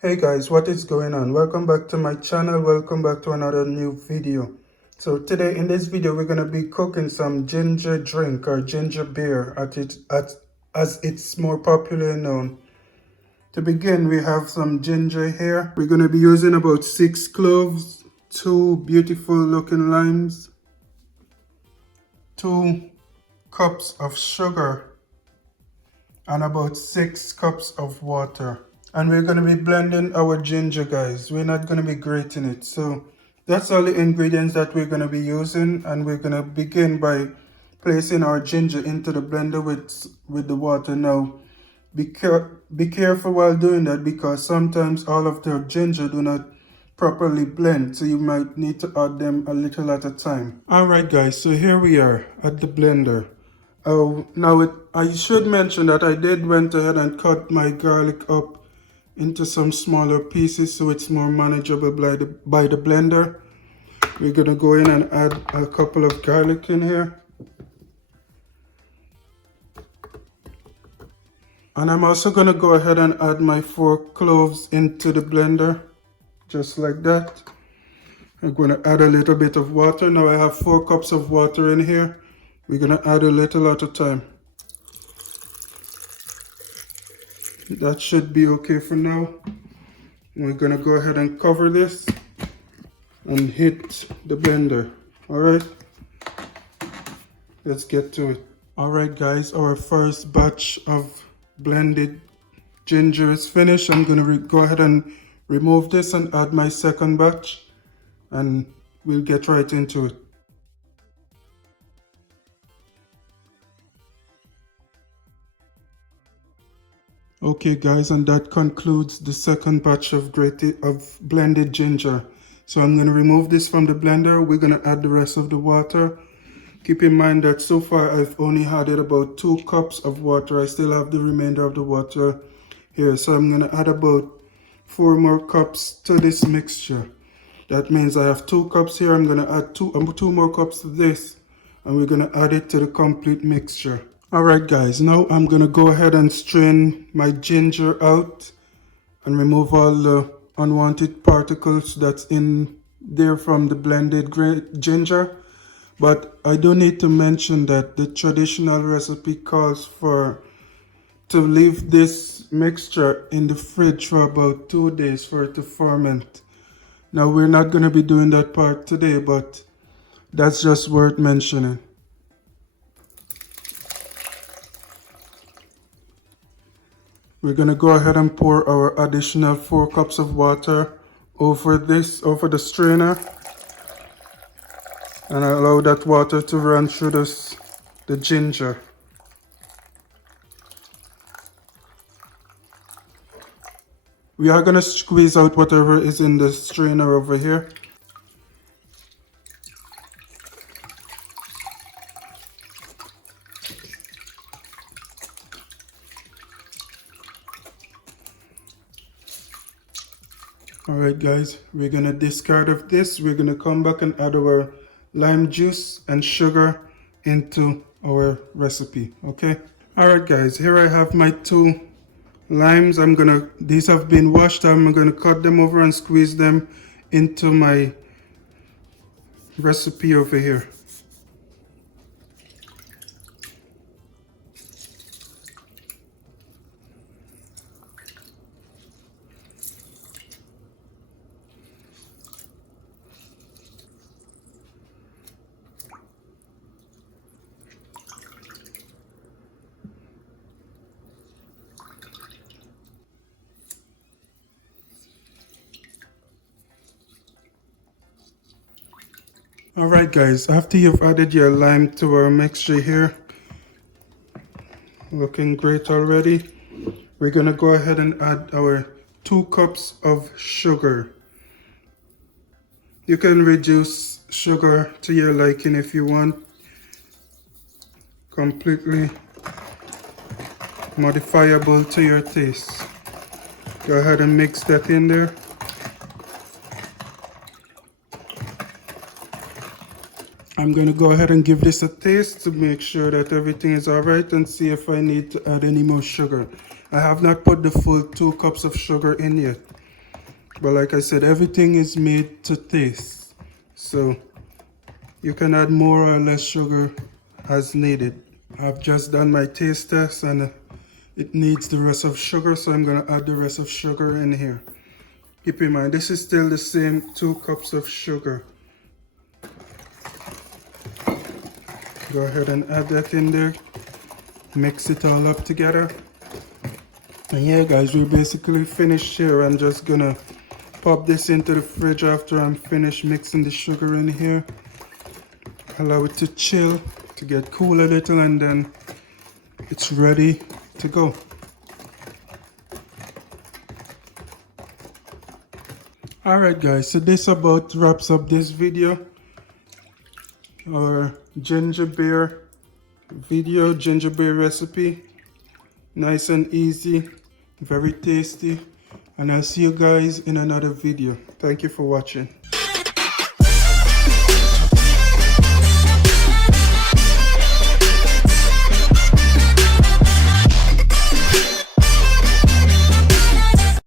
Hey guys, what is going on? Welcome back to my channel. Welcome back to another new video. So today in this video we're going to be cooking some ginger drink or ginger beer as it's more popularly known. To begin, we have some ginger here. We're going to be using about 6 cloves, 2 beautiful looking limes, 2 cups of sugar, and about 6 cups of water. And we're going to be blending our ginger, guys. We're not going to be grating it. So that's all the ingredients that we're going to be using. And we're going to begin by placing our ginger into the blender with the water. Now, be careful while doing that, because sometimes all of the ginger do not properly blend. So you might need to add them a little at a time. Alright guys, so here we are at the blender. I should mention that I did went ahead and cut my garlic up into some smaller pieces so it's more manageable by the blender. We're gonna go in and add a couple of garlic in here. And I'm also gonna go ahead and add my 4 cloves into the blender, just like that. I'm gonna add a little bit of water. Now I have 4 cups of water in here. We're gonna add a little at a time. That should be okay for now. We're gonna go ahead and cover this and hit the blender. Alright, let's get to it. Alright guys, our first batch of blended ginger is finished. I'm gonna go ahead and remove this and add my second batch, and we'll get right into it. Okay guys, and that concludes the second batch of blended ginger. So I'm going to remove this from the blender. We're going to add the rest of the water. Keep in mind that so far I've only added about 2 cups of water. I still have the remainder of the water here. So I'm going to add about 4 more cups to this mixture. That means I have 2 cups here. I'm going to add 2 more cups to this, and we're going to add it to the complete mixture. Alright guys, now I'm going to go ahead and strain my ginger out and remove all the unwanted particles that's in there from the blended ginger. But I do need to mention that the traditional recipe calls for to leave this mixture in the fridge for about 2 days for it to ferment. Now we're not going to be doing that part today, but that's just worth mentioning. We're going to go ahead and pour our additional 4 cups of water over the strainer, and allow that water to run through the ginger. We are going to squeeze out whatever is in the strainer over here. Alright guys, we're going to discard of this. We're going to come back and add our lime juice and sugar into our recipe, okay? Alright guys, here I have my 2 limes. These have been washed. I'm going to cut them over and squeeze them into my recipe over here. Alright guys, after you've added your lime to our mixture here, looking great already, we're going to go ahead and add our 2 cups of sugar. You can reduce sugar to your liking if you want. Completely modifiable to your taste. Go ahead and mix that in there. I'm going to go ahead and give this a taste to make sure that everything is alright, and see if I need to add any more sugar. I have not put the full 2 cups of sugar in yet. But like I said, everything is made to taste. So you can add more or less sugar as needed. I've just done my taste test and it needs the rest of sugar, so I'm gonna add the rest of sugar in here. Keep in mind, this is still the same 2 cups of sugar. Go ahead and add that in there. Mix it all up together. And yeah guys, we're basically finished here. I'm just gonna pop this into the fridge after I'm finished mixing the sugar in here. Allow it to chill, to get cool a little, and then it's ready to go. Alright guys, so this about wraps up this video. Our ginger beer video, ginger beer recipe. Nice and easy, very tasty. And I'll see you guys in another video. Thank you for watching.